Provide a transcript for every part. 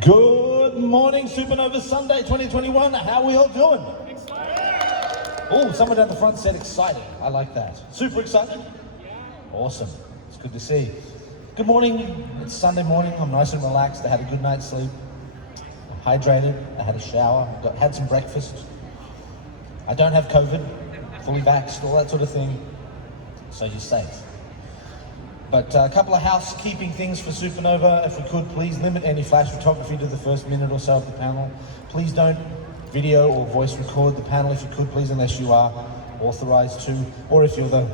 Good morning, Supanova Sunday 2021. How are we all doing? Excited! Oh, someone down the front said excited. I like that. Super excited? Yeah. Awesome. It's good to see. Good morning. It's Sunday morning. I'm nice and relaxed. I had a good night's sleep. I'm hydrated. I had a shower. Had some breakfast. I don't have COVID. Fully vaxxed, all that sort of thing. So you're safe. But a couple of housekeeping things for Supanova. If we could, please limit any flash photography to the first minute or so of the panel. Please don't video or voice record the panel if you could, please, unless you are authorized to, or if you're the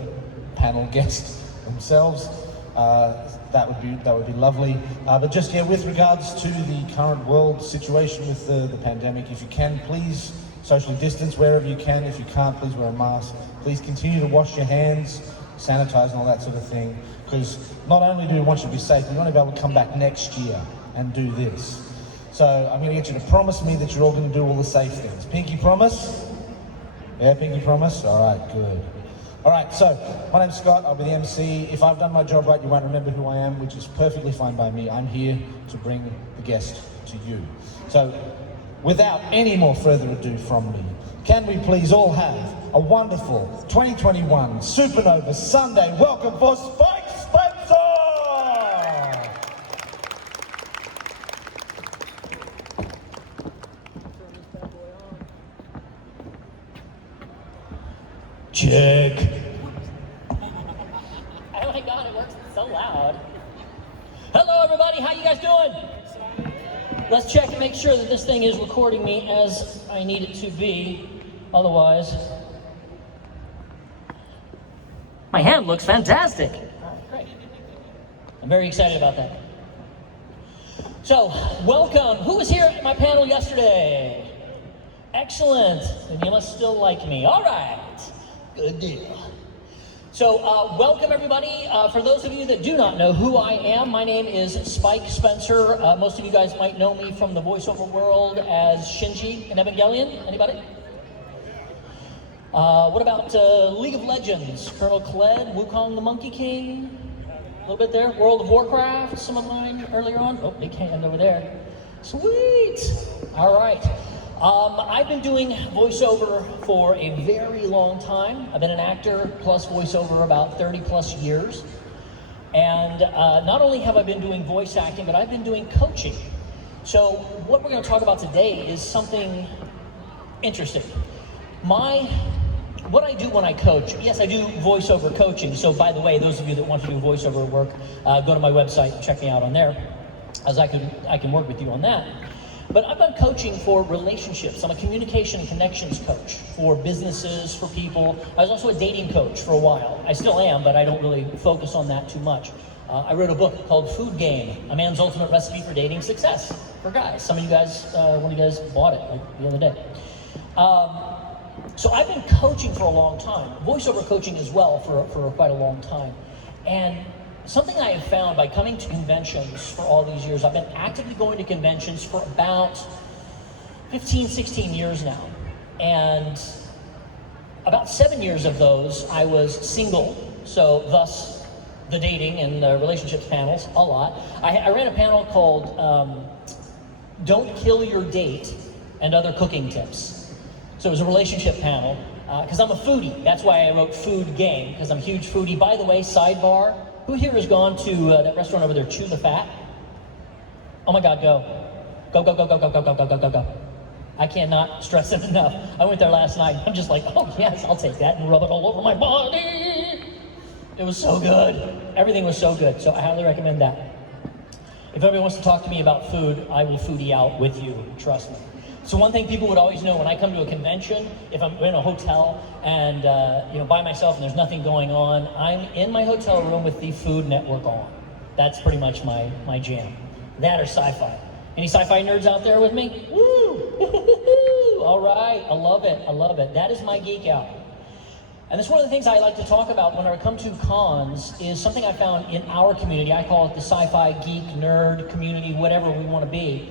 panel guest themselves. That would be lovely. But just here, with regards to the current world situation with the pandemic, if you can, please socially distance wherever you can. If you can't, please wear a mask. Please continue to wash your hands, sanitize and all that sort of thing. Because not only do we want you to be safe, we want to be able to come back next year and do this. So I'm going to get you to promise me that you're all going to do all the safe things. Pinky promise? Yeah, pinky promise? All right, good. All right, so my name's Scott. I'll be the MC. If I've done my job right, you won't remember who I am, which is perfectly fine by me. I'm here to bring the guest to you. So without any more further ado from me, can we please all have a wonderful 2021 Supanova Sunday welcome for Spike Spencer! Check. Oh my God, it works so loud. Hello everybody, how you guys doing? Let's check and make sure that this thing is recording me as I need it to be. Otherwise, my hand looks fantastic. Great. I'm very excited about that. So, welcome. Who was here at my panel yesterday? Excellent. And you must still like me. All right. Good deal. So, welcome everybody. For those of you that do not know who I am, my name is Spike Spencer. Most of you guys might know me from the voiceover world as Shinji in Evangelion. Anybody? What about League of Legends? Colonel Kled, Wukong the Monkey King, a little bit there. World of Warcraft, some of mine earlier on. Oh, big hand over there. Sweet. All right. I've been doing voiceover for a very long time. I've been an actor plus voiceover about 30 plus years. And not only have I been doing voice acting, but I've been doing coaching. So what we're going to talk about today is something interesting. What I do when I coach, yes, I do voiceover coaching. So by the way, those of you that want to do voiceover work, go to my website and check me out on there, as I can work with you on that. But I've been coaching for relationships. I'm a communication and connections coach for businesses, for people. I was also a dating coach for a while. I still am, but I don't really focus on that too much. I wrote a book called Food Game, A Man's Ultimate Recipe for Dating Success for guys. Some of you guys, one of you guys bought it like the other day. So I've been coaching for a long time, voiceover coaching as well for quite a long time. And something I have found by coming to conventions for all these years, I've been actively going to conventions for about 15, 16 years now. And about 7 years of those, I was single, so thus the dating and the relationships panels, a lot. I ran a panel called Don't Kill Your Date and Other Cooking Tips. So it was a relationship panel, because I'm a foodie. That's why I wrote Food Game, because I'm a huge foodie. By the way, sidebar, who here has gone to that restaurant over there, Chew the Fat? Oh my God, go. Go, go, go, go, go, go, go, go, go, go, go. I cannot stress it enough. I went there last night, I'm just like, oh yes, I'll take that and rub it all over my body. It was so good. Everything was so good, so I highly recommend that. If anybody wants to talk to me about food, I will foodie out with you, trust me. So one thing people would always know when I come to a convention, if I'm in a hotel and by myself and there's nothing going on, I'm in my hotel room with the Food Network on. That's pretty much my jam. That or sci-fi. Any sci-fi nerds out there with me? Woo! All right, I love it, I love it. That is my geek out. And that's one of the things I like to talk about when I come to cons is something I found in our community. I call it the sci-fi geek nerd community, whatever we want to be.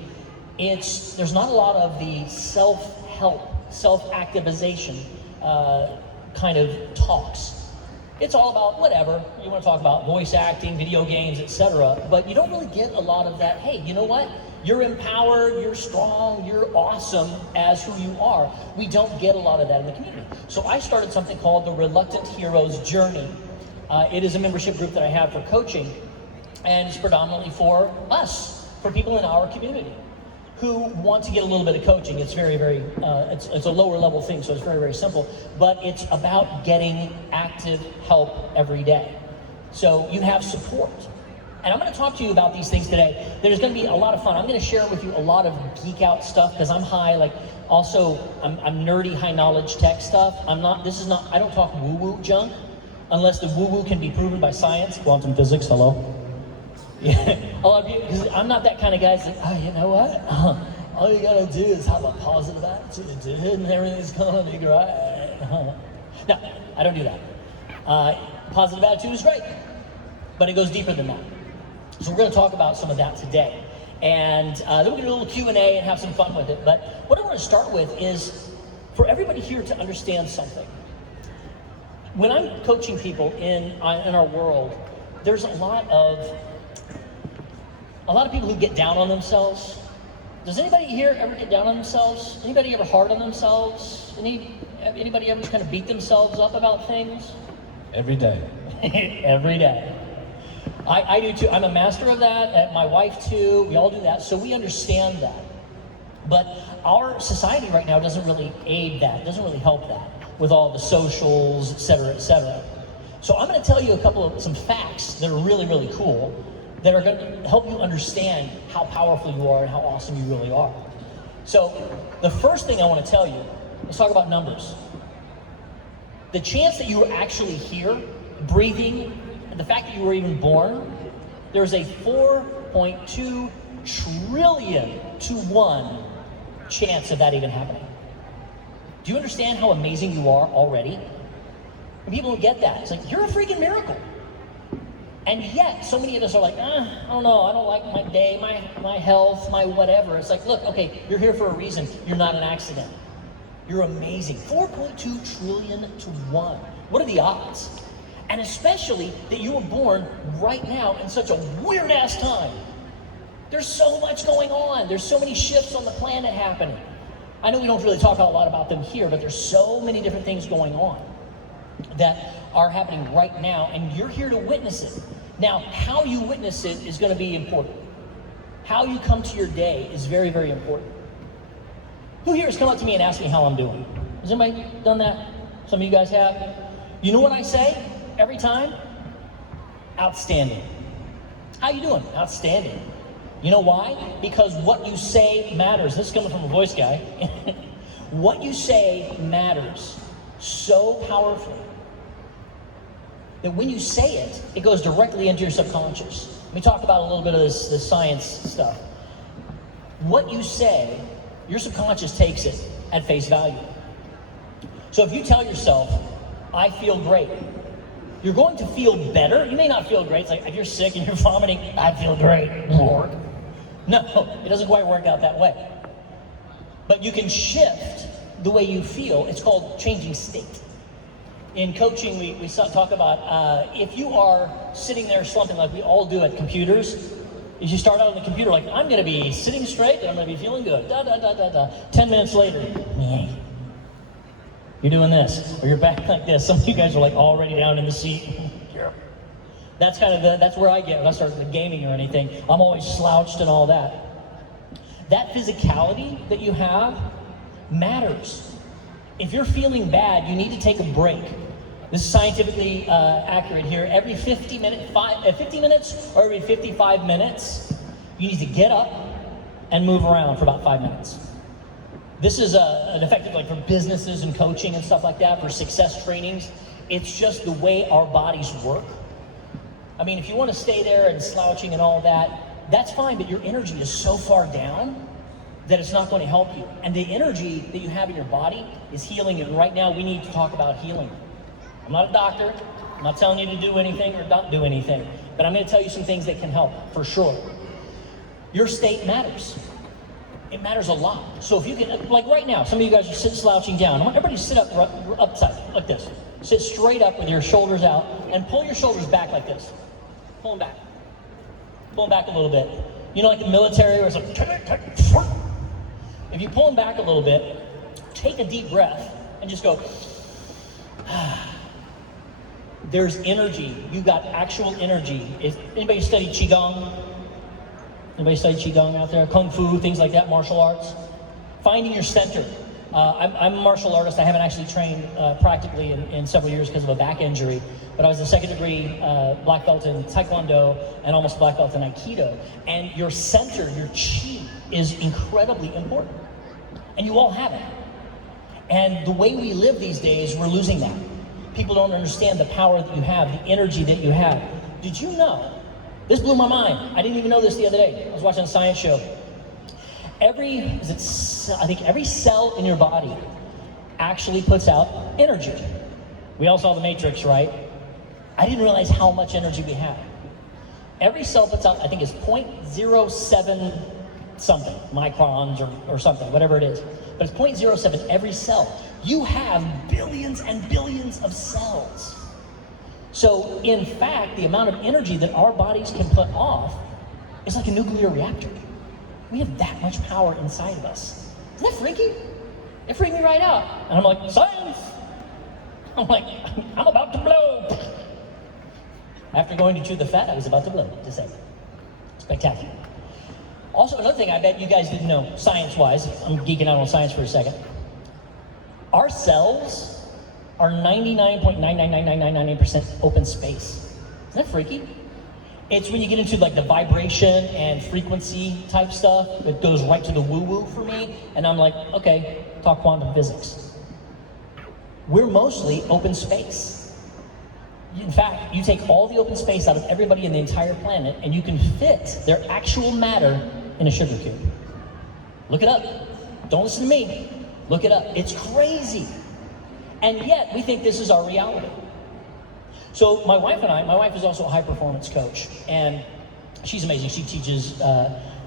There's not a lot of the self-help, self-activization kind of talks. It's all about whatever. You want to talk about voice acting, video games, etc. But you don't really get a lot of that, hey, you know what? You're empowered, you're strong, you're awesome as who you are. We don't get a lot of that in the community. So I started something called the Reluctant Heroes Journey. It is a membership group that I have for coaching, and it's predominantly for us, for people in our community who want to get a little bit of coaching. It's very, very, it's a lower level thing, so it's very, very simple, but it's about getting active help every day. So you have support. And I'm going to talk to you about these things today. There's going to be a lot of fun. I'm going to share with you a lot of geek out stuff because I'm high, like also I'm nerdy, high knowledge tech stuff. I don't talk woo-woo junk unless the woo-woo can be proven by science. Quantum physics, hello. Yeah, a lot of you, because I'm not that kind of guy that's like, oh, you know what? All you got to do is have a positive attitude and everything's going to be great. No, I don't do that. Positive attitude is great, but it goes deeper than that. So we're going to talk about some of that today. And then we're going to do a little Q&A and have some fun with it. But what I want to start with is for everybody here to understand something. When I'm coaching people in our world, there's a lot of people who get down on themselves. Does anybody here ever get down on themselves? Anybody ever hard on themselves? Anybody ever kind of beat themselves up about things? Every day. Every day. I do too. I'm a master of that. My wife too. We all do that. So we understand that. But our society right now doesn't really aid that, doesn't really help that with all the socials, et cetera, et cetera. So I'm going to tell you some facts that are really, really cool that are going to help you understand how powerful you are and how awesome you really are. So the first thing I want to tell you, let's talk about numbers. The chance that you were actually here, breathing, and the fact that you were even born, there's a 4.2 trillion to 1 chance of that even happening. Do you understand how amazing you are already? And people don't get that. It's like, you're a freaking miracle. And yet, so many of us are like, I don't know, I don't like my day, my health, my whatever. It's like, look, okay, you're here for a reason. You're not an accident. You're amazing. 4.2 trillion to 1. What are the odds? And especially that you were born right now in such a weird-ass time. There's so much going on. There's so many shifts on the planet happening. I know we don't really talk a lot about them here, but there's so many different things going on that are happening right now, and you're here to witness it. Now, how you witness it is going to be important. How you come to your day is very, very important. Who here has come up to me and asked me how I'm doing? Has anybody done that? Some of you guys have? You know what I say every time? Outstanding. How you doing? Outstanding. You know why? Because what you say matters. This is coming from a voice guy. What you say matters so powerfully that when you say it, it goes directly into your subconscious. Let me talk about a little bit of this science stuff. What you say, your subconscious takes it at face value. So if you tell yourself, I feel great, you're going to feel better. You may not feel great. It's like if you're sick and you're vomiting, I feel great, Lord. No, it doesn't quite work out that way. But you can shift the way you feel. It's called changing state. In coaching, we talk about if you are sitting there slumping like we all do at computers, if you start out on the computer like, I'm going to be sitting straight and I'm going to be feeling good, 10 minutes later, you're doing this, or you're back like this. Some of you guys are like already down in the seat. That's kind of that's where I get when I start with gaming or anything. I'm always slouched and all that. That physicality that you have matters. If you're feeling bad, you need to take a break. This is scientifically accurate here. Every 50 minutes or every 55 minutes, you need to get up and move around for about 5 minutes. This is an effective, like for businesses and coaching and stuff like that, for success trainings. It's just the way our bodies work. I mean, if you want to stay there and slouching and all that, that's fine, but your energy is so far down that it's not going to help you. And the energy that you have in your body is healing, and right now we need to talk about healing. I'm not a doctor. I'm not telling you to do anything or not do anything, but I'm going to tell you some things that can help, for sure. Your state matters. It matters a lot. So if you can, like right now, some of you guys are slouching down. I want everybody to sit up upside, like this. Sit straight up with your shoulders out and pull your shoulders back like this. Pull them back. Pull them back a little bit. You know, like the military where it's like, if you pull them back a little bit, take a deep breath and just go, there's energy. You got actual energy. If anybody study Qigong? Anybody study Qigong out there? Kung Fu, things like that, martial arts? Finding your center. I'm a martial artist. I haven't actually trained practically in several years because of a back injury, but I was a second degree black belt in Taekwondo and almost black belt in Aikido. And your center, your chi, is incredibly important. And you all have it. And the way we live these days, we're losing that. People don't understand the power that you have, the energy that you have. Did you know? This blew my mind. I didn't even know this the other day. I was watching a science show. I think every cell in your body actually puts out energy. We all saw The Matrix, right? I didn't realize how much energy we have. Every cell puts out, I think it's 0.07 something, microns or something, whatever it is. But it's 0.07 every cell. You have billions and billions of cells. So in fact, the amount of energy that our bodies can put off is like a nuclear reactor. We have that much power inside of us. Isn't that freaky? It freaked me right out. And I'm like, science! I'm like, I'm about to blow. After going to chew the fat, I was about to blow, just saying. Spectacular. Also, another thing I bet you guys didn't know, science-wise, I'm geeking out on science for a second. Our cells are 99.99999% open space. Isn't that freaky? It's when you get into like the vibration and frequency type stuff, it goes right to the woo-woo for me, and I'm like, okay, talk quantum physics. We're mostly open space. In fact, you take all the open space out of everybody in the entire planet, and you can fit their actual matter in a sugar cube. Look it up. Don't listen to me. Look it up. It's crazy. And yet, we think this is our reality. So my wife is also a high performance coach, and she's amazing. She teaches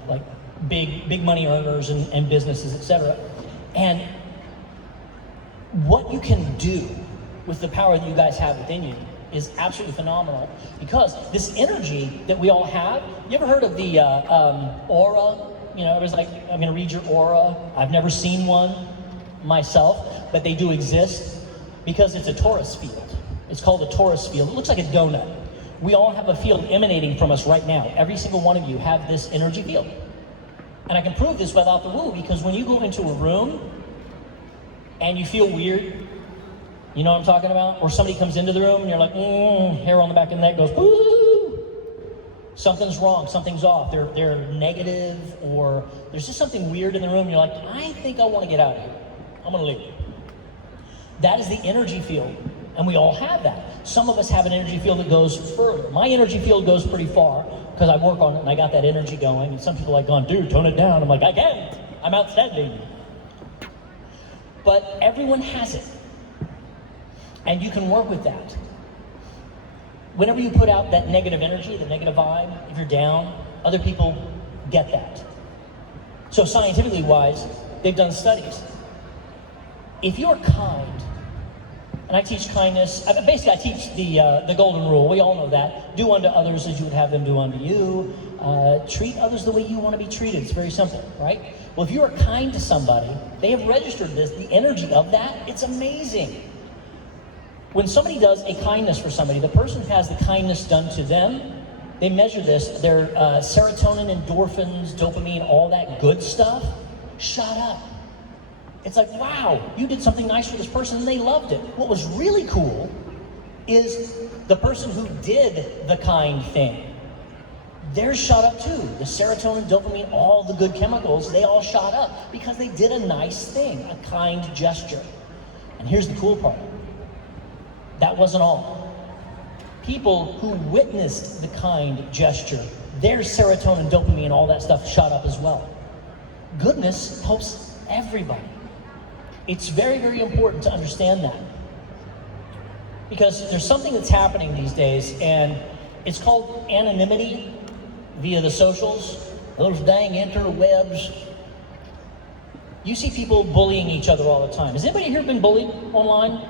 like big money earners and businesses, etc. And what you can do with the power that you guys have within you is absolutely phenomenal, because this energy that we all have, you ever heard of the aura? You know, it was like, I'm gonna read your aura. I've never seen one myself, but they do exist because it's a torus field. It's called a torus field. It looks like a donut. We all have a field emanating from us right now. Every single one of you have this energy field. And I can prove this without the woo, because when you go into a room and you feel weird, you know what I'm talking about? Or somebody comes into the room and you're like, hair on the back of the neck goes, woo! Something's wrong, something's off. They're negative, or there's just something weird in the room. You're like, I think I want to get out of here. I'm gonna leave. That is the energy field. And we all have that. Some of us have an energy field that goes further. My energy field goes pretty far because I work on it and I got that energy going. And some people are like, dude, tone it down. I'm like, I can't. I'm outstanding. But everyone has it. And you can work with that. Whenever you put out that negative energy, the negative vibe, if you're down, other people get that. So scientifically wise, they've done studies. If you're kind, and I teach kindness, basically I teach the golden rule, we all know that. Do unto others as you would have them do unto you. Treat others the way you want to be treated. It's very simple, right? Well, if you are kind to somebody, they have registered this, the energy of that, it's amazing. When somebody does a kindness for somebody, the person who has the kindness done to them, they measure this, their serotonin, endorphins, dopamine, all that good stuff, shot up. It's like, wow, you did something nice for this person and they loved it. What was really cool is the person who did the kind thing. Theirs shot up too. The serotonin, dopamine, all the good chemicals, they all shot up because they did a nice thing, a kind gesture. And here's the cool part. That wasn't all. People who witnessed the kind gesture, their serotonin, dopamine, all that stuff shot up as well. Goodness helps everybody. It's very, very important to understand that. Because there's something that's happening these days, and it's called anonymity via the socials, those dang interwebs. You see people bullying each other all the time. Has anybody here been bullied online?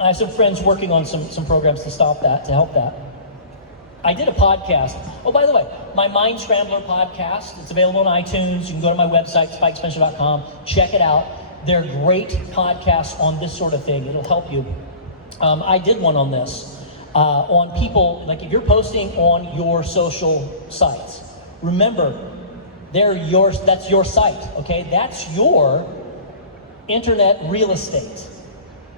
I have some friends working on some programs to stop that, to help that. I did a podcast. Oh, by the way, my Mind Scrambler podcast, it's available on iTunes. You can go to my website, spikespencer.com, check it out. They're great podcasts on this sort of thing. It'll help you. I did one on this, on people, like if you're posting on your social sites, remember, that's your site, okay? That's your internet real estate.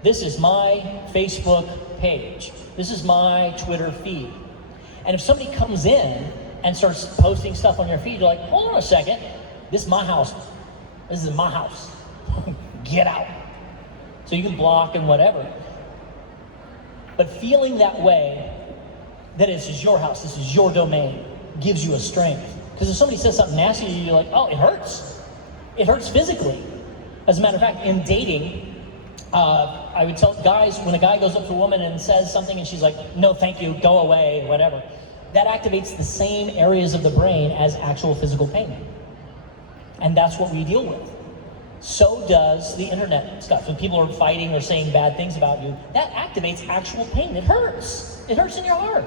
This is my Facebook page. This is my Twitter feed. And if somebody comes in and starts posting stuff on your feed, you're like, hold on a second, this is my house. This is my house. Get out. So you can block and whatever. But feeling that way, that this is your house, this is your domain, gives you a strength. Because if somebody says something nasty to you, you're like, oh, it hurts. It hurts physically. As a matter of fact, in dating, I would tell guys, when a guy goes up to a woman and says something and she's like, no, thank you, go away, whatever, that activates the same areas of the brain as actual physical pain. And that's what we deal with. So does the internet stuff. When people are fighting or saying bad things about you, that activates actual pain. It hurts. It hurts in your heart.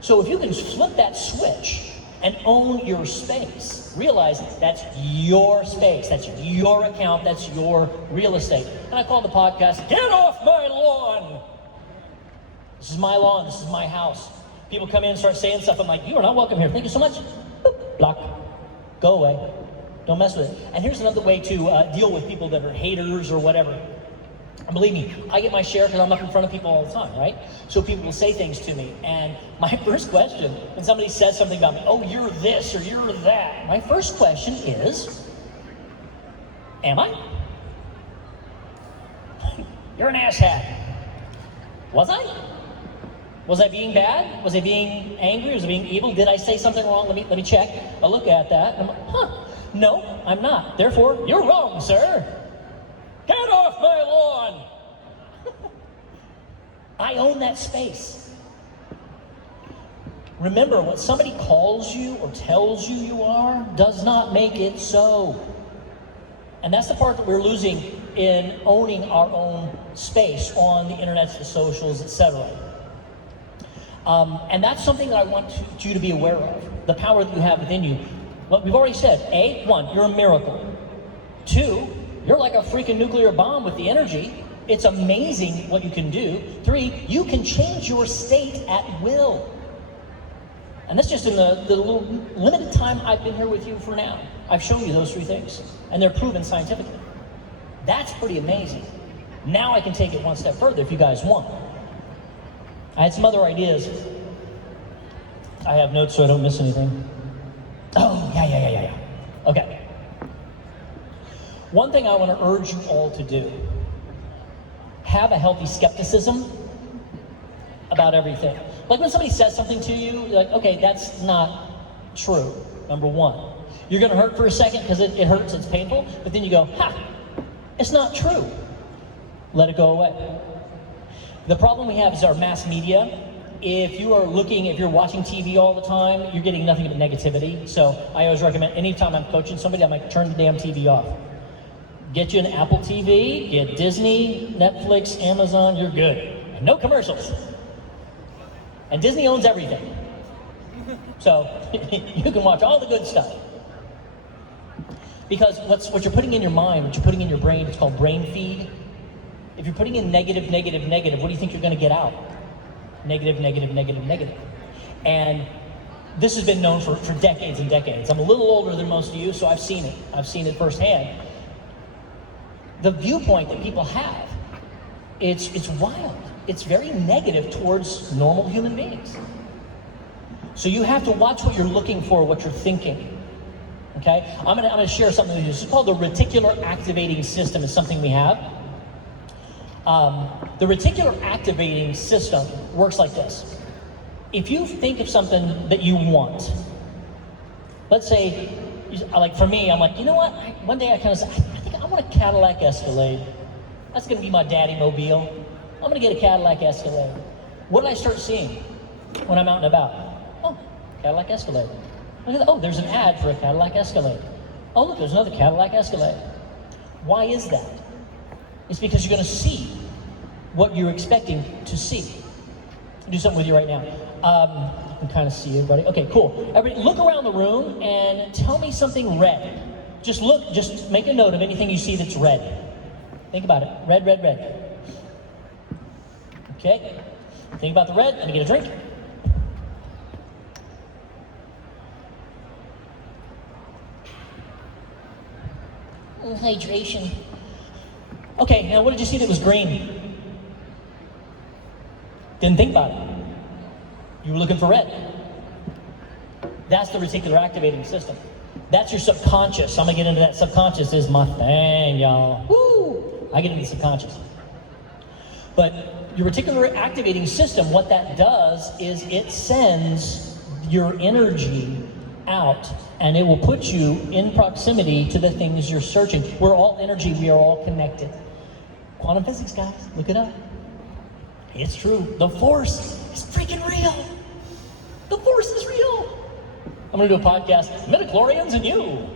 So if you can flip that switch and own your space, realize that's your space, that's your account, that's your real estate. And I call the podcast, Get Off My Lawn! This is my lawn, this is my house. People come in and start saying stuff, I'm like, you are not welcome here, thank you so much. Boop, block, go away, don't mess with it. And here's another way to deal with people that are haters or whatever. And believe me, I get my share because I'm up in front of people all the time, right? So people will say things to me, and my first question, when somebody says something about me, oh, you're this or you're that, my first question is, am I? You're an asshat. Was I? Was I being bad? Was I being angry? Was I being evil? Did I say something wrong? Let me check. I'll look at that. I'm like, huh, no, I'm not. Therefore, you're wrong, sir. Get off my lawn! I own that space. Remember, what somebody calls you or tells you you are does not make it so. And that's the part that we're losing in owning our own space on the internet, the socials, etc. And that's something that I want you to be aware of, the power that you have within you. What we've already said, A, 1, you're a miracle. 2, you're like a freaking nuclear bomb with the energy. It's amazing what you can do. 3, you can change your state at will. And that's just in the little limited time I've been here with you for now. I've shown you those 3 things, and they're proven scientifically. That's pretty amazing. Now I can take it one step further if you guys want. I had some other ideas. I have notes so I don't miss anything. Oh, yeah. Okay. One thing I want to urge you all to do, have a healthy skepticism about everything. Like when somebody says something to you, you're like, okay, that's not true, number 1. You're going to hurt for a second because it hurts, it's painful, but then you go, ha, it's not true. Let it go away. The problem we have is our mass media. If you're watching TV all the time, you're getting nothing but negativity. So I always recommend, anytime I'm coaching somebody, I'm like, turn the damn TV off. Get you an Apple TV, get Disney, Netflix, Amazon, you're good. And no commercials. And Disney owns everything. So you can watch all the good stuff. Because what you're putting in your mind, what you're putting in your brain, it's called brain feed. If you're putting in negative, what do you think you're going to get out? Negative. And this has been known for decades and decades. I'm a little older than most of you, so I've seen it. I've seen it firsthand. The viewpoint that people have, it's wild. It's very negative towards normal human beings. So you have to watch what you're looking for, what you're thinking. Okay? I'm gonna share something with you. This is called the reticular activating system. It's something we have. The reticular activating system works like this. If you think of something that you want, let's say, like for me, I'm like, you know what? One day I kind of said, I think I want a Cadillac Escalade. That's going to be my daddy mobile. I'm going to get a Cadillac Escalade. What did I start seeing when I'm out and about? Oh, Cadillac Escalade. Look at that. Oh, there's an ad for a Cadillac Escalade. Oh, look, there's another Cadillac Escalade. Why is that? It's because you're going to see what you're expecting to see. I'll do something with you right now. You can kind of see everybody. Okay, cool. Everybody, look around the room and tell me something red. Just look, just make a note of anything you see that's red. Think about it. Red, red, red. Okay. Think about the red. Let me get a drink. Hydration. Okay, now what did you see that was green? Didn't think about it. You were looking for red. That's the reticular activating system. That's your subconscious. I'm gonna get into that. Subconscious is my thing, y'all. Woo! I get into the subconscious. But your reticular activating system, what that does is it sends your energy out, and it will put you in proximity to the things you're searching. We're all energy, we are all connected. Quantum physics, guys, look it up. It's true. The force is freaking real. The force is real. I'm gonna do a podcast, Midichlorians and you.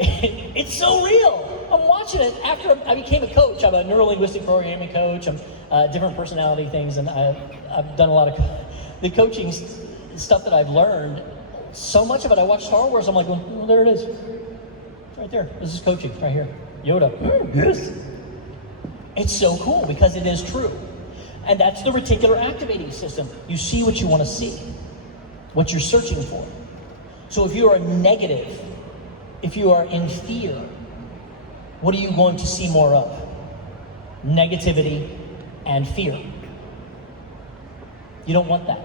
It's so real. I'm watching it after I became a coach. I'm a neuro-linguistic programming coach. I'm different personality things, and I've done a lot of the coaching stuff that I've learned. So much of it, I watch Star Wars, I'm like, well, there it is. It's right there. This is coaching, right here. Yoda. Yes. It's so cool because it is true. And that's the reticular activating system. You see what you want to see, what you're searching for. So if you are negative, if you are in fear, what are you going to see more of? Negativity and fear. You don't want that.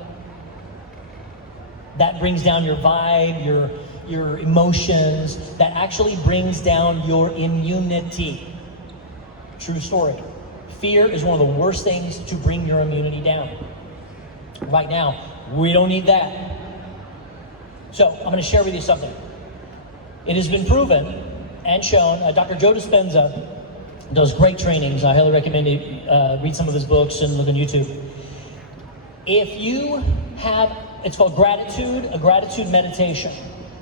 That brings down your vibe, your emotions. That actually brings down your immunity. True story. Fear is one of the worst things to bring your immunity down. Right now, we don't need that. So, I'm going to share with you something. It has been proven and shown, Dr. Joe Dispenza does great trainings. I highly recommend you read some of his books and look on YouTube. If you have, it's called gratitude, a gratitude meditation.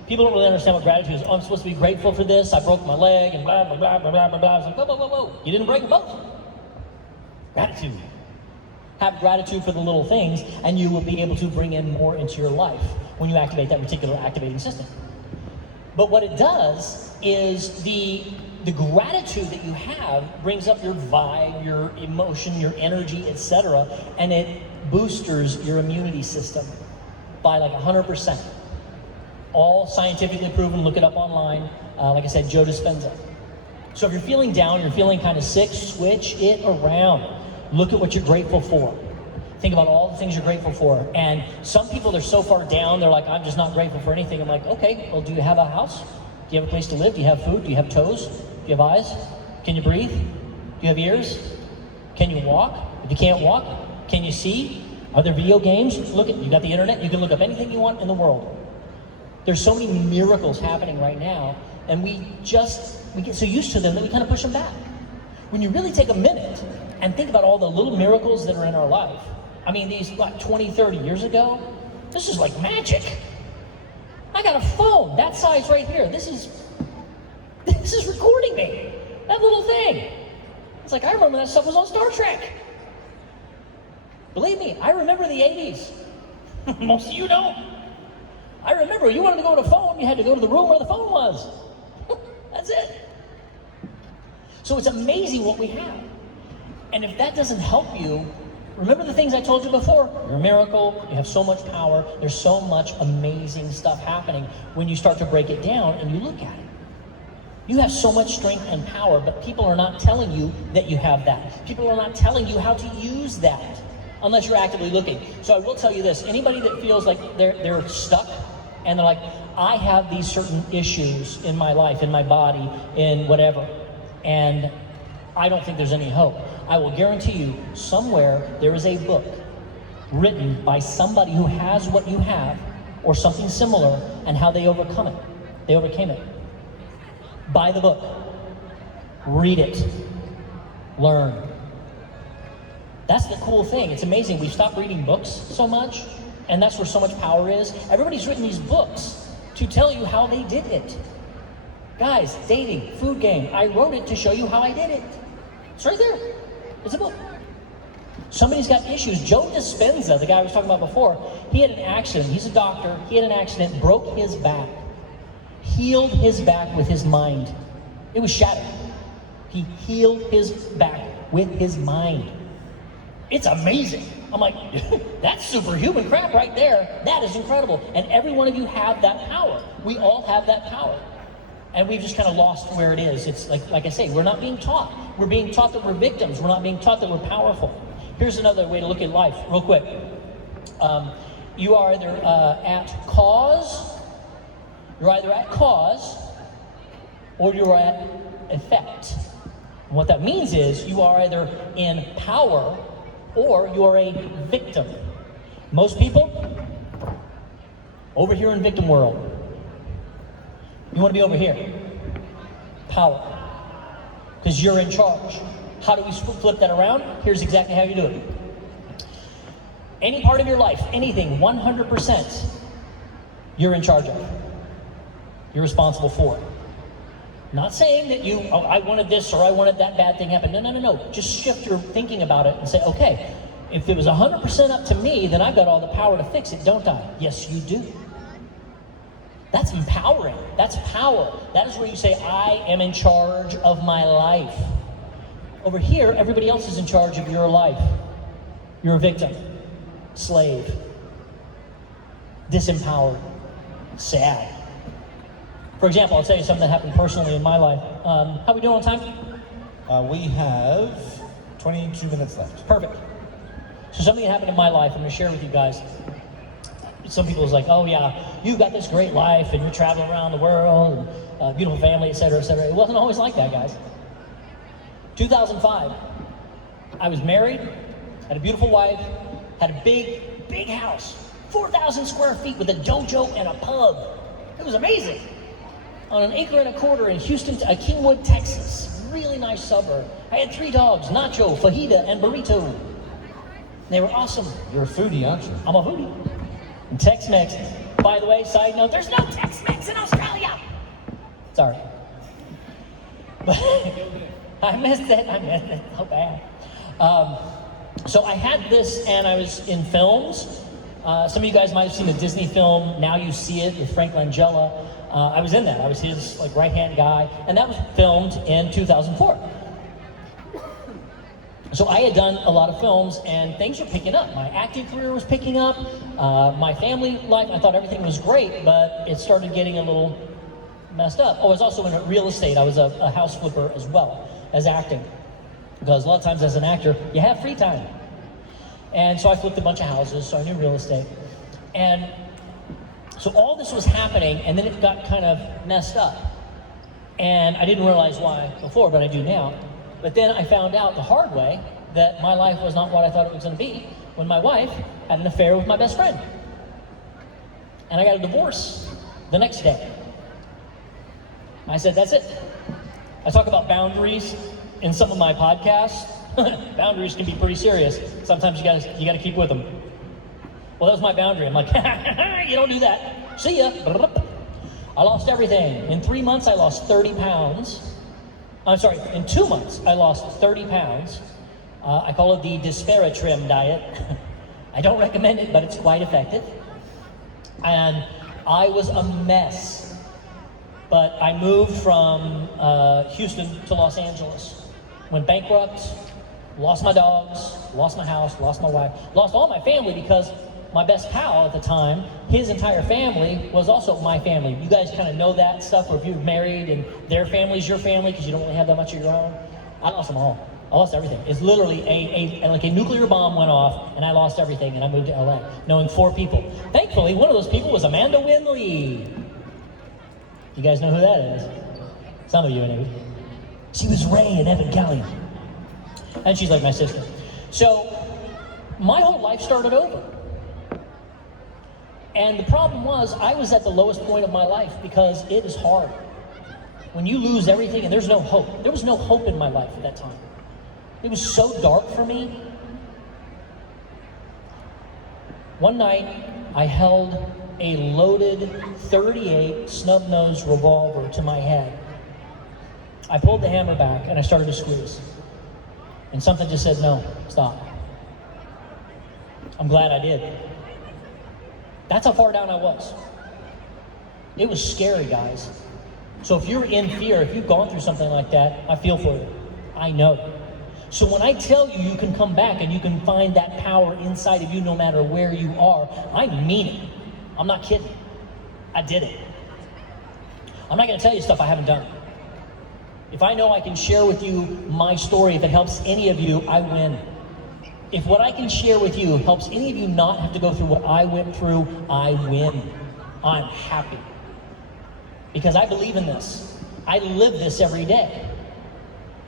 People don't really understand what gratitude is. Oh, I'm supposed to be grateful for this. I broke my leg and blah, blah, blah, blah, blah, blah, blah. I was like, whoa, whoa, whoa, whoa. You didn't break them both. Gratitude. Have gratitude for the little things, and you will be able to bring in more into your life when you activate that reticular activating system. But what it does is the gratitude that you have brings up your vibe, your emotion, your energy, etc., and it boosters your immunity system by like 100%. All scientifically proven. Look it up online. Like I said, Joe Dispenza. So if you're feeling down, you're feeling kind of sick, switch it around. Look at what you're grateful for. Think about all the things you're grateful for. And some people, they're so far down, they're like, I'm just not grateful for anything. I'm like, okay, well, do you have a house? Do you have a place to live? Do you have food? Do you have toes? Do you have eyes? Can you breathe? Do you have ears? Can you walk? If you can't walk, can you see? Are there video games? Look at, you got the internet, you can look up anything you want in the world. There's so many miracles happening right now, and we get so used to them that we kind of push them back. When you really take a minute and think about all the little miracles that are in our life, I mean, these, 20, 30 years ago, this is like magic. I got a phone that size right here. This is recording me. That little thing. It's like, I remember that stuff was on Star Trek. Believe me, I remember the 80s. Most of you don't. I remember you wanted to go to the phone, you had to go to the room where the phone was. That's it. So it's amazing what we have. And if that doesn't help you, remember the things I told you before. You're a miracle, you have so much power, there's so much amazing stuff happening when you start to break it down and you look at it. You have so much strength and power, but people are not telling you that you have that. People are not telling you how to use that unless you're actively looking. So I will tell you this, anybody that feels like they're stuck and they're like, I have these certain issues in my life, in my body, in whatever, and I don't think there's any hope. I will guarantee you, somewhere there is a book written by somebody who has what you have, or something similar, and how they overcome it. They overcame it. Buy the book. Read it. Learn. That's the cool thing. It's amazing. We've stopped reading books so much, and that's where so much power is. Everybody's written these books to tell you how they did it. Guys, dating, food game, I wrote it to show you how I did it. It's right there. It's a book. Somebody's got issues. Joe Dispenza, the guy I was talking about before, he had an accident. He's a doctor. He had an accident, broke his back, healed his back with his mind. It was shattered. He healed his back with his mind. It's amazing. I'm like, that's superhuman crap right there. That is incredible. And every one of you have that power. We all have that power. And we've just kind of lost where it is. It's like I say, we're not being taught. We're being taught that we're victims. We're not being taught that we're powerful. Here's another way to look at life, real quick. You are either at cause, or you're at effect. And what that means is you are either in power or you are a victim. Most people, over here in victim world. You want to be over here. Power. Because you're in charge. How do we flip that around? Here's exactly how you do it. Any part of your life, anything, 100%, you're in charge of. You're responsible for it. Not saying that I wanted this or I wanted that bad thing happen. No. Just shift your thinking about it and say, okay, if it was 100% up to me, then I've got all the power to fix it, don't I? Yes, you do. That's empowering. That's power. That is where you say, I am in charge of my life. Over here, everybody else is in charge of your life. You're a victim, slave, disempowered, sad. For example, I'll tell you something that happened personally in my life. How we doing on time? We have 22 minutes left. Perfect. So something that happened in my life, I'm going to share with you guys. Some people is like, oh yeah, you've got this great life and you're traveling around the world, and beautiful family, etc., etc. It wasn't always like that, guys. 2005, I was married, had a beautiful wife, had a big house, 4,000 square feet with a dojo and a pub. It was amazing. On an acre and a quarter in Houston, Kingwood, Texas. Really nice suburb. I had 3 dogs, Nacho, Fajita, and Burrito. They were awesome. You're a foodie, aren't you? I'm a foodie. And Tex-Mex. By the way, side note, there's no Tex-Mex in Australia. Sorry. But I missed it. So bad. So I had this, and I was in films. Some of you guys might have seen the Disney film, Now You See It, with Frank Langella. I was in that. I was his right-hand guy, and that was filmed in 2004. So I had done a lot of films, and things were picking up. My acting career was picking up. My family life, I thought everything was great, but it started getting a little messed up. Oh, I was also in real estate. I was a house flipper as well as acting, because a lot of times as an actor, you have free time. And so I flipped a bunch of houses, so I knew real estate. And so all this was happening, and then it got kind of messed up. And I didn't realize why before, but I do now. But then I found out the hard way that my life was not what I thought it was going to be when my wife had an affair with my best friend. And I got a divorce the next day. I said, that's it. I talk about boundaries in some of my podcasts. Boundaries can be pretty serious. Sometimes you gotta keep with them. Well, that was my boundary. I'm like, you don't do that. See ya. I lost everything. In 3 months, I lost 30 pounds. I'm sorry, in 2 months, I lost 30 pounds. I call it the Disparatrim diet. I don't recommend it, but it's quite effective. And I was a mess. But I moved from Houston to Los Angeles. Went bankrupt, lost my dogs, lost my house, lost my wife, lost all my family, because my best pal at the time, his entire family was also my family. You guys kind of know that stuff, or if you're married and their family's your family because you don't really have that much of your own. I lost them all. I lost everything. It's literally like a nuclear bomb went off, and I lost everything, and I moved to LA, knowing 4 people. Thankfully, one of those people was Amanda Winley. You guys know who that is? Some of you anyway. She was Ray and Evan Kelly. And she's like my sister. So my whole life started over. And the problem was, I was at the lowest point of my life because it is hard. When you lose everything and there's no hope. There was no hope in my life at that time. It was so dark for me. One night, I held a loaded .38 snub-nosed revolver to my head. I pulled the hammer back and I started to squeeze. And something just said, no, stop. I'm glad I did. That's how far down I was. It was scary, guys. So if you're in fear, if you've gone through something like that, I feel for you. I know. So when I tell you you can come back and you can find that power inside of you no matter where you are, I mean it. I'm not kidding. I did it. I'm not going to tell you stuff I haven't done. If I know I can share with you my story, if it helps any of you, I win. If what I can share with you helps any of you not have to go through what I went through, I win. I'm happy. Because I believe in this. I live this every day.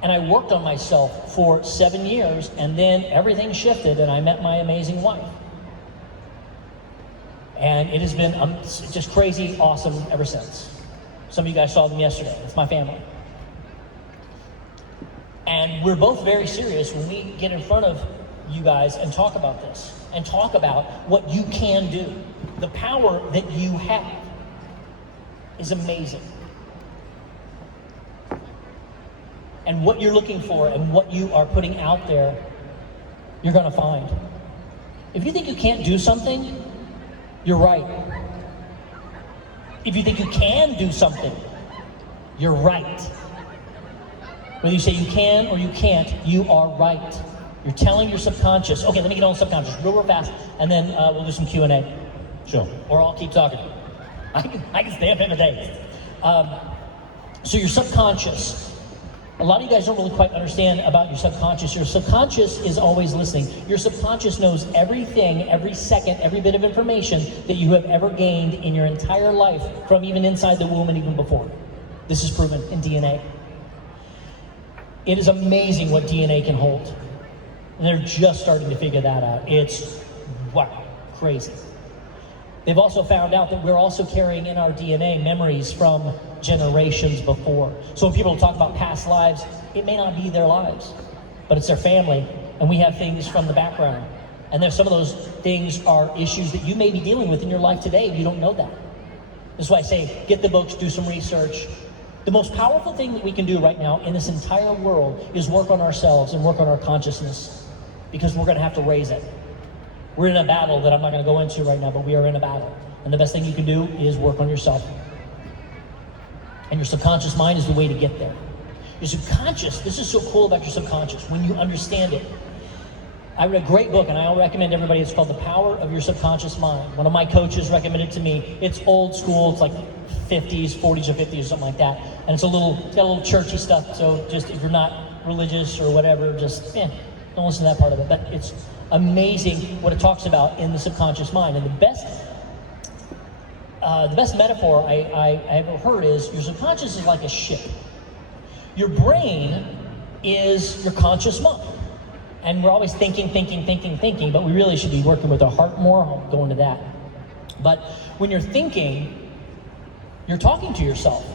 And I worked on myself for 7 years, and then everything shifted and I met my amazing wife. And it has been just crazy awesome ever since. Some of you guys saw them yesterday. It's my family. And we're both very serious when we get in front of you guys and talk about this, and talk about what you can do. The power that you have is amazing. And what you're looking for and what you are putting out there, you're gonna find. If you think you can't do something, you're right. If you think you can do something, you're right. Whether you say you can or you can't, you are right. You're telling your subconscious. Okay, let me get on subconscious real fast, and then we'll do some Q&A. Sure. Or I'll keep talking. I can stay up here for days. So your subconscious. A lot of you guys don't really quite understand about your subconscious. Your subconscious is always listening. Your subconscious knows everything, every second, every bit of information that you have ever gained in your entire life, from even inside the womb and even before. This is proven in DNA. It is amazing what DNA can hold. And they're just starting to figure that out. It's, wow, crazy. They've also found out that we're also carrying in our DNA memories from generations before. So when people talk about past lives, it may not be their lives, but it's their family, and we have things from the background. And there's some of those things are issues that you may be dealing with in your life today if you don't know that. This is why I say, get the books, do some research. The most powerful thing that we can do right now in this entire world is work on ourselves and work on our consciousness, because we're gonna have to raise it. We're in a battle that I'm not gonna go into right now, but we are in a battle. And the best thing you can do is work on yourself. And your subconscious mind is the way to get there. Your subconscious, this is so cool about your subconscious, when you understand it. I read a great book, and I'll recommend everybody, it's called The Power of Your Subconscious Mind. One of my coaches recommended it to me. It's old school, it's like 50s, 40s or 50s or something like that. And it's got a little churchy stuff, so just if you're not religious or whatever, just, don't listen to that part of it. But it's amazing what it talks about in the subconscious mind. And the best metaphor I ever heard is your subconscious is like a ship. Your brain is your conscious mind. And we're always thinking, but we really should be working with our heart more. I'll go into that. But when you're thinking, you're talking to yourself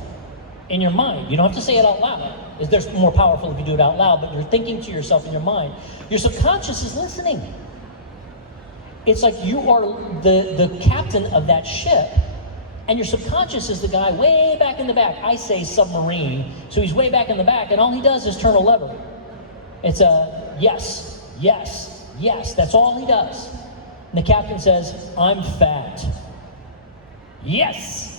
in your mind. You don't have to say it out loud. There's more powerful if you do it out loud, but you're thinking to yourself in your mind. Your subconscious is listening. It's like you are the captain of that ship, and your subconscious is the guy way back in the back. I say submarine, so he's way back in the back, and all he does is turn a lever. It's a yes, yes, yes. That's all he does. And the captain says, I'm fat. Yes.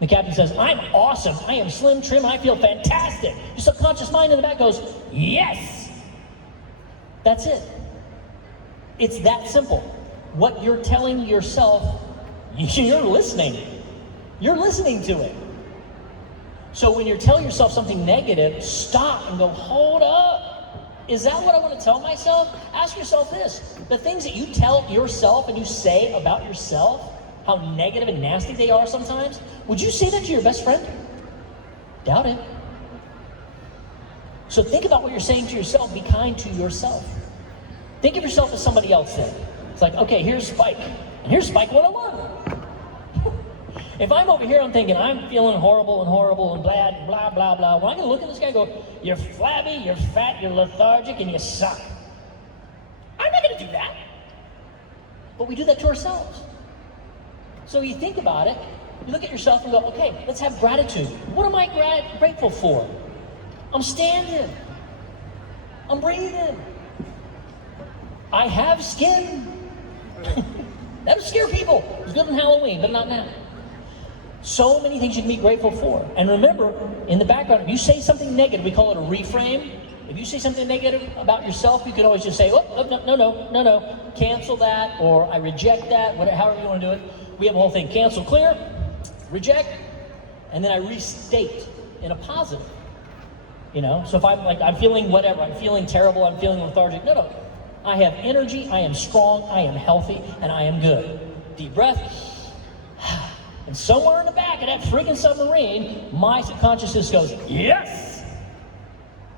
The captain says, I'm awesome. I am slim, trim, I feel fantastic. Your subconscious mind in the back goes, yes. That's it. It's that simple. What you're telling yourself, you're listening. You're listening to it. So when you're telling yourself something negative, stop and go, hold up. Is that what I want to tell myself? Ask yourself this. The things that you tell yourself and you say about yourself, how negative and nasty they are sometimes, would you say that to your best friend? Doubt it. So think about what you're saying to yourself. Be kind to yourself. Think of yourself as somebody else then. It's like, okay, here's Spike, and here's Spike 101. If I'm over here, I'm thinking, I'm feeling horrible and blah, blah, blah, blah. Well, I'm going to look at this guy and go, you're flabby, you're fat, you're lethargic, and you suck. I'm not going to do that. But we do that to ourselves. So you think about it, you look at yourself and go, okay, let's have gratitude. What am I grateful for? I'm standing. I'm breathing. I have skin. That would scare people. It was good on Halloween, but not now. So many things you can be grateful for. And remember, in the background, if you say something negative, we call it a reframe. If you say something negative about yourself, you can always just say, oh, no, cancel that, or I reject that, whatever, however you want to do it. We have a whole thing, cancel, clear, reject, and then I restate in a positive. You know, so if I'm like, I'm feeling whatever, I'm feeling terrible, I'm feeling lethargic, no. I have energy, I am strong, I am healthy, and I am good. Deep breath. And somewhere in the back of that freaking submarine, my subconsciousness goes, yes!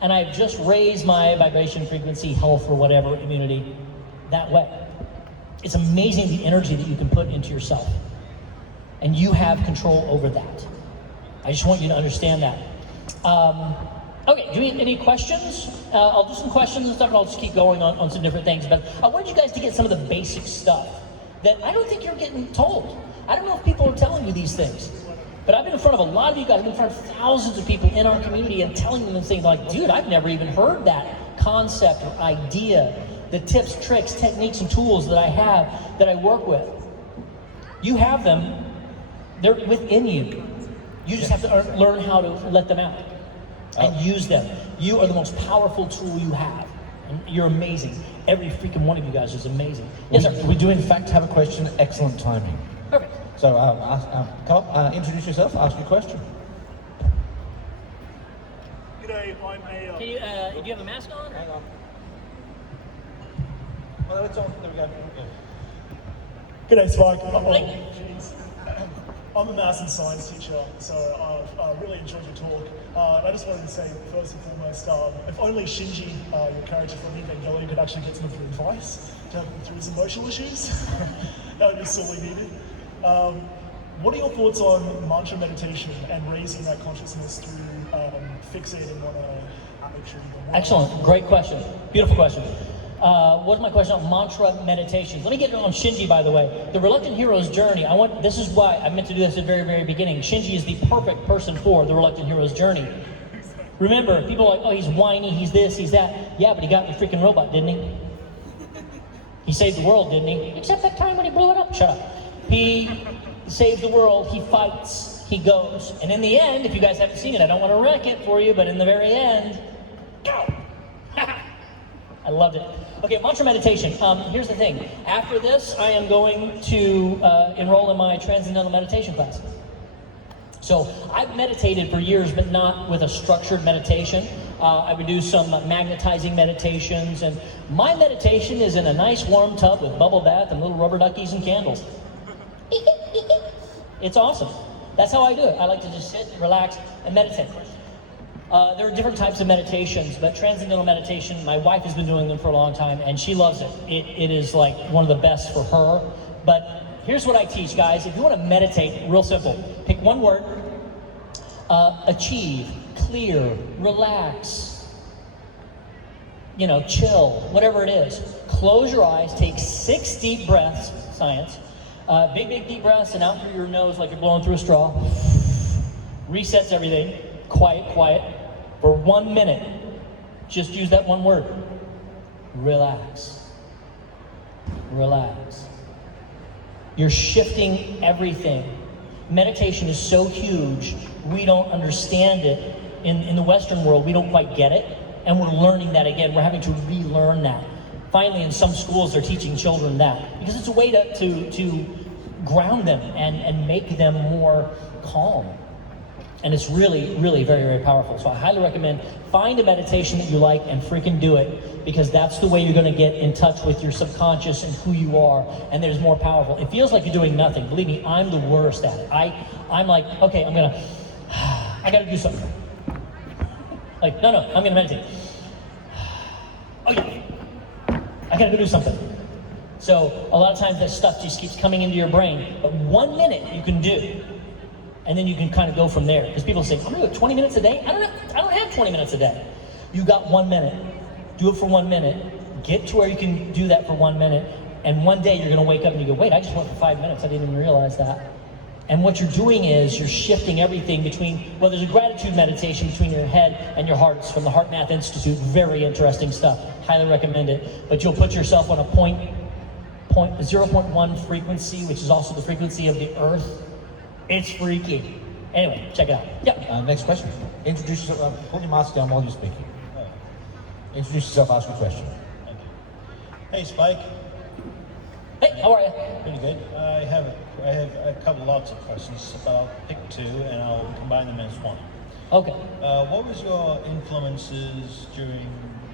And I've just raised my vibration, frequency, health, or whatever, immunity, that way. It's amazing the energy that you can put into yourself. And you have control over that. I just want you to understand that. Okay, do we have any questions? I'll do some questions and stuff, and I'll just keep going on some different things. But I wanted you guys to get some of the basic stuff that I don't think you're getting told. I don't know if people are telling you these things. But I've been in front of a lot of you guys, I've been in front of thousands of people in our community and telling them things like, dude, I've never even heard that concept or idea, the tips, tricks, techniques, and tools that I have, that I work with. You have them, they're within you. You just have to learn how to let them out and use them. You are the most powerful tool you have. And you're amazing. Every freaking one of you guys is amazing. Yes, sir. We do in fact have a question, excellent timing. Perfect. So come up, introduce yourself, ask your question. G'day, I'm a... Do you have a mask on? Hang on. Well, it's on, there we go. G'day, Spike. Hey. I'm a maths and science teacher, so I've really enjoyed your talk. And I just wanted to say, first and foremost, if only Shinji, your character from Evangelion, could actually get some of your advice to help him through his emotional issues. That would be sorely needed. What are your thoughts on mantra meditation and raising that consciousness through fixating on a attribute? Excellent, great question, beautiful question. What's my question on mantra meditations? Let me get on Shinji, by the way. The Reluctant Hero's Journey, this is why I meant to do this at the very, very beginning. Shinji is the perfect person for the Reluctant Hero's Journey. Remember, people are like, oh, he's whiny, he's this, he's that. Yeah, but he got the freaking robot, didn't he? He saved the world, didn't he? Except that time when he blew it up. Shut up. He saved the world, he fights, he goes. And in the end, if you guys haven't seen it, I don't want to wreck it for you, but in the very end, go! I loved it. Okay, mantra meditation. Here's the thing. After this, I am going to enroll in my Transcendental Meditation class. So I've meditated for years, but not with a structured meditation. I would do some magnetizing meditations, and my meditation is in a nice warm tub with bubble bath and little rubber duckies and candles. It's awesome. That's how I do it. I like to just sit, relax, and meditate. There are different types of meditations, but Transcendental Meditation, my wife has been doing them for a long time, and she loves it. It is like one of the best for her. But here's what I teach, guys. If you want to meditate, real simple. Pick one word, achieve, clear, relax, chill, whatever it is. Close your eyes, take 6 deep breaths, science. Big deep breaths, and out through your nose like you're blowing through a straw. Resets everything. Quiet. For 1 minute, just use that one word. Relax. Relax. You're shifting everything. Meditation is so huge, we don't understand it. In the Western world, we don't quite get it, and we're learning that again. We're having to relearn that. Finally, in some schools, they're teaching children that, because it's a way to ground them and make them more calm. And it's really, really very, very powerful. So I highly recommend find a meditation that you like and freaking do it, because that's the way you're going to get in touch with your subconscious and who you are, and there's more powerful. It feels like you're doing nothing. Believe me, I'm the worst at it. I'm like, okay, I got to do something. Like, no, I'm going to meditate. Okay, I got to go do something. So a lot of times that stuff just keeps coming into your brain, but 1 minute you can do. And then you can kind of go from there. Because people say, I'm gonna do it 20 minutes a day? I don't have 20 minutes a day. You got 1 minute. Do it for 1 minute. Get to where you can do that for 1 minute. And one day you're gonna wake up and you go, wait, I just went for 5 minutes. I didn't even realize that. And what you're doing is you're shifting everything between, well, there's a gratitude meditation between your head and your heart. It's from the Heart Math Institute. Very interesting stuff. Highly recommend it. But you'll put yourself on a 0.1 frequency, which is also the frequency of the earth. It's freaky. Anyway, check it out. Yep. Next question. Introduce yourself. Pull your mask down while you're speaking. Introduce yourself, ask a question. Thank you. Hey, Spike. Hey, how are you? Pretty good. I have a couple lots of questions, but I'll pick two and I'll combine them as one. Okay. What was your influences during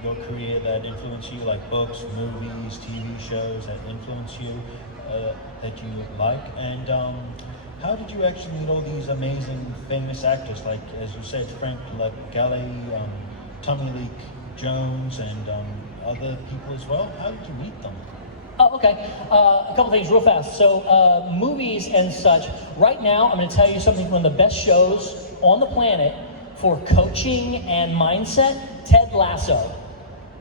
your career that influenced you, like books, movies, TV shows that influenced you, that you like? And how did you actually meet all these amazing, famous actors, like, as you said, Frank Langella, Tommy Lee Jones, and other people as well? How did you meet them? Oh, okay. A couple things real fast. So movies and such. Right now, I'm going to tell you something. One of the best shows on the planet for coaching and mindset, Ted Lasso.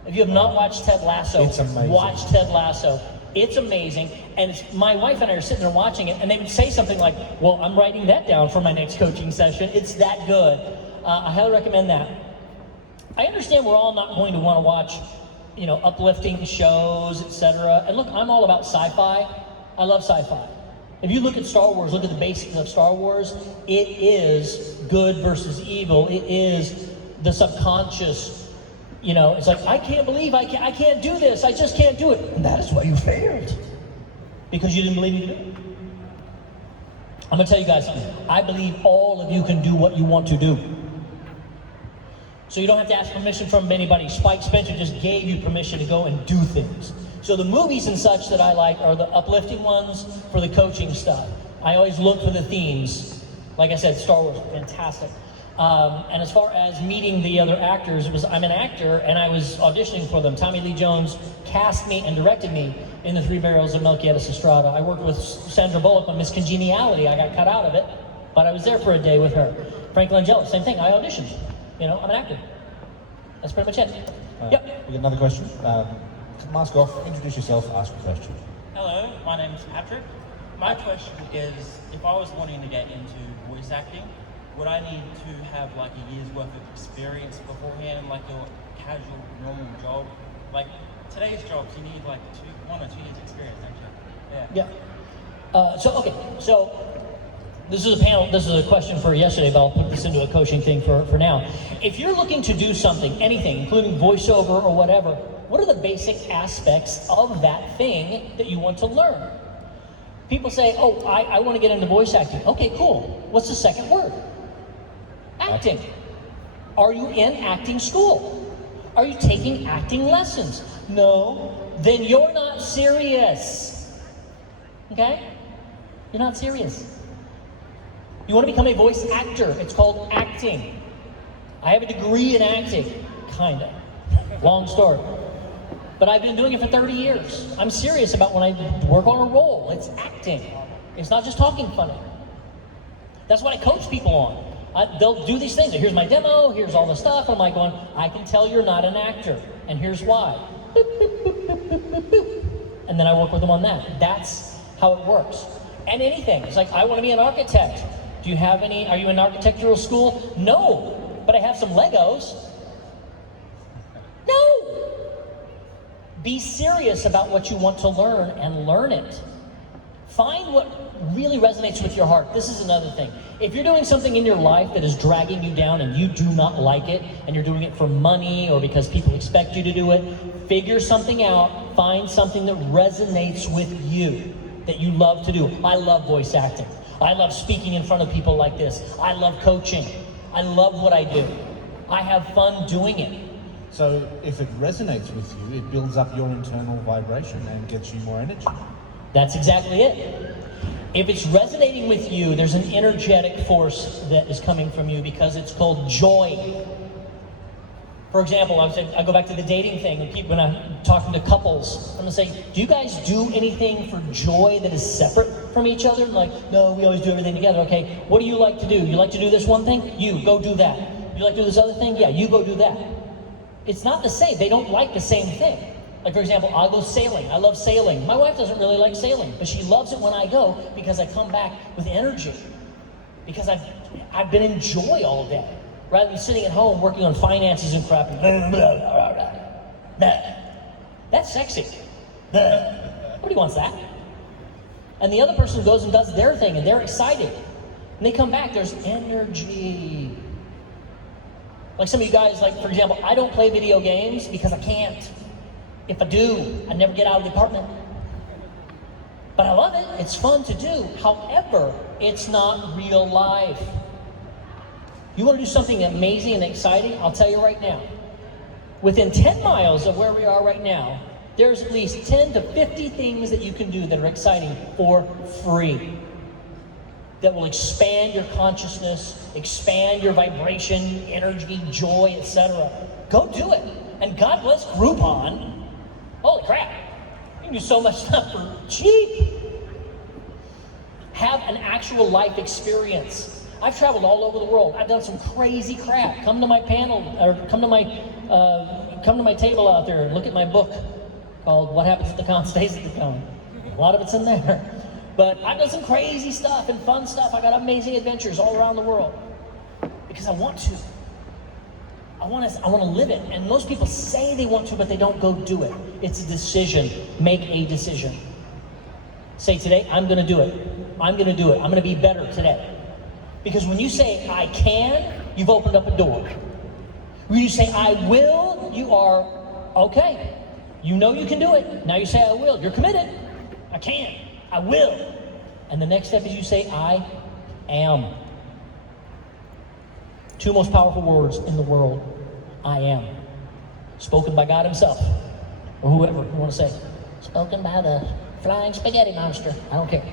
If you have not watched Ted Lasso, It's amazing. watch Ted Lasso. It's amazing. And my wife and I are sitting there watching it, and they would say something like, well, I'm writing that down for my next coaching session. It's that good. I highly recommend that. I understand we're all not going to want to watch, you know, uplifting shows, etc. And look, I'm all about sci-fi. I love sci-fi. If you look at Star Wars, look at the basics of Star Wars, it is good versus evil. It is the subconscious, you know, it's like, I can't believe I can't do this. I just can't do it. And that is why you failed. Because you didn't believe you could do it. I'm gonna tell you guys something. I believe all of you can do what you want to do. So you don't have to ask permission from anybody. Spike Spencer just gave you permission to go and do things. So the movies and such that I like are the uplifting ones for the coaching stuff. I always look for the themes. Like I said, Star Wars, fantastic. And as far as meeting the other actors, I'm an actor and I was auditioning for them. Tommy Lee Jones cast me and directed me in The Three Barrels of Melquiades Estrada. I worked with Sandra Bullock on Miss Congeniality. I got cut out of it, but I was there for a day with her. Frank Langella, same thing, I auditioned. You know, I'm an actor. That's pretty much it. Yep. We got another question. Mask off, introduce yourself, ask a question. Hello, my name is Patrick. My question is, if I was wanting to get into voice acting, would I need to have like a year's worth of experience beforehand, like your casual, normal job? Like today's jobs, you need like 1 or 2 years experience, don't you? Yeah. So this is a panel, this is a question for yesterday, but I'll put this into a coaching thing for now. If you're looking to do something, anything, including voiceover or whatever, what are the basic aspects of that thing that you want to learn? People say, oh, I want to get into voice acting. Okay, cool. What's the second word? Acting. Are you in acting school? Are you taking acting lessons? No. Then you're not serious. Okay? You're not serious. You want to become a voice actor. It's called acting. I have a degree in acting. Kinda. Long story. But I've been doing it for 30 years. I'm serious about when I work on a role. It's acting. It's not just talking funny. That's what I coach people on. They'll do these things. Here's my demo, here's all the stuff. And I'm like going, I can tell you're not an actor. And here's why. Boop, boop, boop, boop, boop, boop, boop. And then I work with them on that. That's how it works. And anything. It's like, I want to be an architect. Do you have any, are you in architectural school? No, but I have some Legos. No! Be serious about what you want to learn and learn it. Find what really resonates with your heart. This is another thing. If you're doing something in your life that is dragging you down and you do not like it, and you're doing it for money or because people expect you to do it, figure something out, find something that resonates with you, that you love to do. I love voice acting. I love speaking in front of people like this. I love coaching. I love what I do. I have fun doing it. So if it resonates with you, it builds up your internal vibration and gets you more energy. That's exactly it. If it's resonating with you, there's an energetic force that is coming from you because it's called joy. For example, I go back to the dating thing, and people, when I'm talking to couples, I'm gonna say, do you guys do anything for joy that is separate from each other? Like, no, we always do everything together. Okay, what do you like to do? You like to do this one thing? You, go do that. You like to do this other thing? Yeah, you go do that. It's not the same. They don't like the same thing. Like for example, I'll go sailing. I love sailing. My wife doesn't really like sailing, but she loves it when I go because I come back with energy. Because I've been in joy all day, rather than sitting at home working on finances and crap. That's sexy. Nobody wants that. And the other person goes and does their thing, and they're excited. And they come back, there's energy. Like some of you guys, like for example, I don't play video games because I can't. If I do, I never get out of the apartment. But I love it, it's fun to do. However, it's not real life. You want to do something amazing and exciting? I'll tell you right now. Within 10 miles of where we are right now, there's at least 10 to 50 things that you can do that are exciting for free. That will expand your consciousness, expand your vibration, energy, joy, etc. Go do it. And God bless Groupon. Holy crap. You can do so much stuff for cheap. Have an actual life experience. I've traveled all over the world. I've done some crazy crap. Come to my panel, or come to my table out there and look at my book called "What Happens at the Con Stays at the Con." A lot of it's in there. But I've done some crazy stuff and fun stuff. I got amazing adventures all around the world because I want to. I want to live it. And most people say they want to, but they don't go do it. It's a decision. Make a decision. Say today, I'm going to do it. I'm going to do it. I'm going to be better today. Because when you say I can, you've opened up a door. When you say I will, you are okay. You know you can do it. Now you say I will. You're committed. I can. I will. And the next step is you say I am. Two most powerful words in the world. I am. Spoken by God himself. Or whoever you want to say. Spoken by the flying spaghetti monster. I don't care.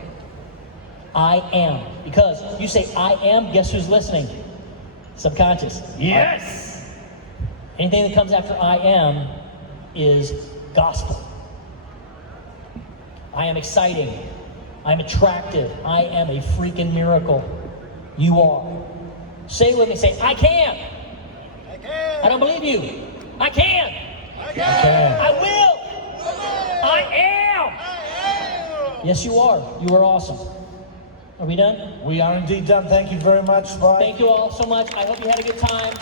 I am. Because you say I am, guess who's listening? Subconscious. Yes! Anything that comes after I am is gospel. I am exciting. I'm attractive. I am a freaking miracle. You are. Say it with me. Say, I can. I can. I don't believe you. I can. I can. I will. I am. I am. Yes, you are. You are awesome. Are we done? We are indeed done. Thank you very much. Bye. Thank you all so much. I hope you had a good time.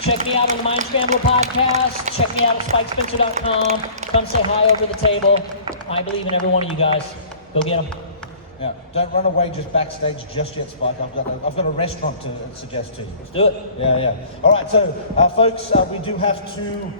Check me out on the Mind Scrambler podcast. Check me out at spikespencer.com. Come say hi over the table. I believe in every one of you guys. Go get them. Yeah, don't run away just backstage just yet, Spike. I've got a restaurant to suggest to you. Let's do it. Yeah. All right, so folks, we do have to